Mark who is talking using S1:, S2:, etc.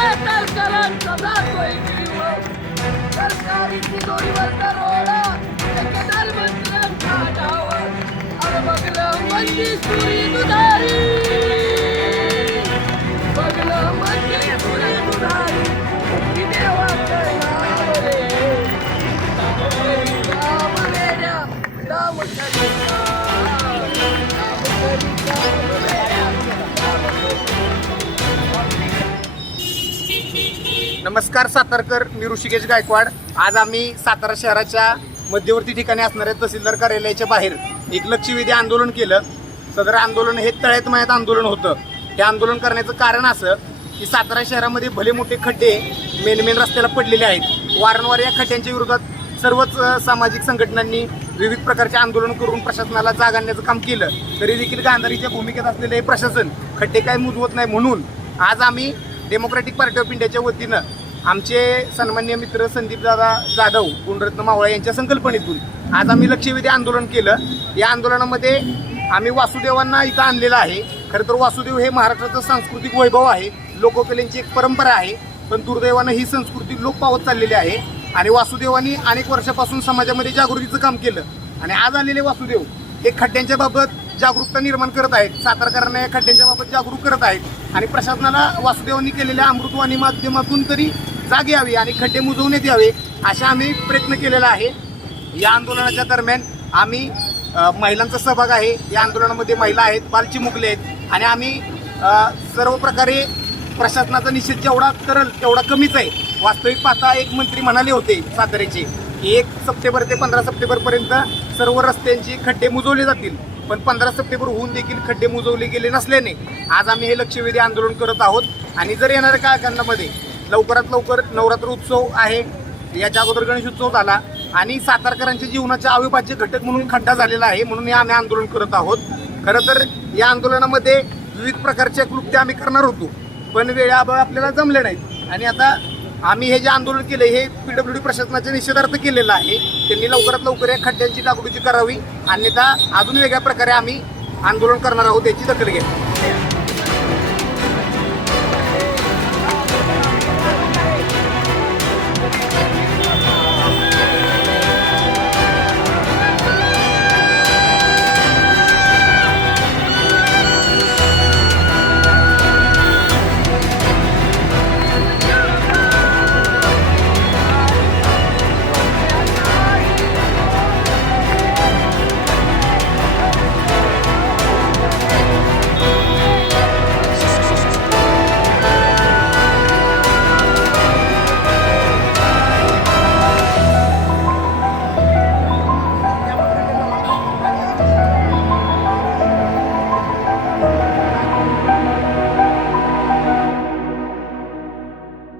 S1: सरकारांचा जातोय सरकारी तिजोरीवर दरोडा ठेकेदार मंत्र्यांचा डाव अरे बघलं मंदी सुरी दुधारी
S2: नमस्कार सातारकर मी ऋषिकेश गायकवाड. आज आम्ही सातारा शहराच्या मध्यवर्ती ठिकाणी असणाऱ्या तहसीलदार कार्यालयाच्या बाहेर. एक लक्षवेधी आंदोलन केलं. सदर आंदोलन हे तळ्यात मयात आंदोलन होतं. हे आंदोलन करण्याचं कारण असं की सातारा शहरामध्ये भले मोठे खड्डे मेन मेन रस्त्याला पडलेले आहेत वारंवार या खड्ड्यांच्या विरोधात सर्वच सामाजिक संघटनांनी विविध प्रकारचे आंदोलन करून प्रशासनाला जाग आणण्याचं काम केलं. तरी देखील गांधारीच्या भूमिकेत असलेले हे प्रशासन खड्डे काय मुजवत नाही म्हणून आज आम्ही डेमोक्रॅटिक पार्टी ऑफ इंडियाच्या वतीनं आमचे सन्मान्य मित्र संदीपदादा जाधव गुणरत्न मावळा यांच्या संकल्पनेतून आज आम्ही लक्षवेधी आंदोलन केलं. या आंदोलनामध्ये आम्ही वासुदेवांना इथं आणलेलं आहे. खरं तर वासुदेव हे महाराष्ट्राचं सांस्कृतिक वैभव आहे. लोककलेंची एक परंपरा आहे. पण दुर्दैवानं ही संस्कृती लोप पावत चाललेली आहे. आणि वासुदेवांनी अनेक वर्षापासून समाजामध्ये जागृतीचं काम केलं. आणि आज आलेले वासुदेव हे खड्ड्यांच्या बाबत जागरूकता निर्माण करत आहेत. सातारकरांना या खड्ड्यांच्या बाबत जागरूक करत आहेत. आणि प्रशासनाला वासुदेवांनी केलेल्या अमृतवाणी माध्यमातून तरी जाग यावी आणि खड्डे मुजवण्यात यावे अशा आम्ही प्रयत्न केलेला आहे. या आंदोलनाच्या दरम्यान आम्ही महिलांचा सहभाग आहे. या आंदोलनामध्ये महिला आहेत बालचिमुकले आहेत. आणि आम्ही सर्व प्रकारे प्रशासनाचा निषेध जेवढा करल तेवढा कमीच आहे. वास्तविक पाहता एक मंत्री म्हणाले होते साताऱ्याचे एक सप्टेंबर ते पंधरा सप्टेंबरपर्यंत सर्व रस्त्यांची खड्डे मुजवले जातील. पण पंधरा सप्टेंबर होऊन देखील खड्डे मुजवले गेले नसल्याने आज आम्ही हे लक्षवेधी आंदोलन करत आहोत. आणि जर येणाऱ्या काळखंडामध्ये लवकरात लवकर नवरात्र उत्सव आहे याच्या अगोदर गणेश उत्सव झाला आणि सातारकरांच्या जीवनाचे अविभाज्य घटक म्हणून खड्डा झालेला आहे म्हणून हे आम्ही आंदोलन करत आहोत. खरं तर या आंदोलनामध्ये विविध प्रकारच्या कृत्या आम्ही करणार होतो. पण वेळा आपल्याला जमले नाहीत. आणि आता आम्ही हे जे आंदोलन केले हे पीडब्ल्यू डी प्रशासनाच्या निषेधार्थ केलेलं आहे. त्यांनी लवकरात लवकर या खड्ड्यांची लागवडीची करावी? अन्यथा अजून वेगळ्या प्रकारे आम्ही आंदोलन करणार आहोत याची दखल घेतली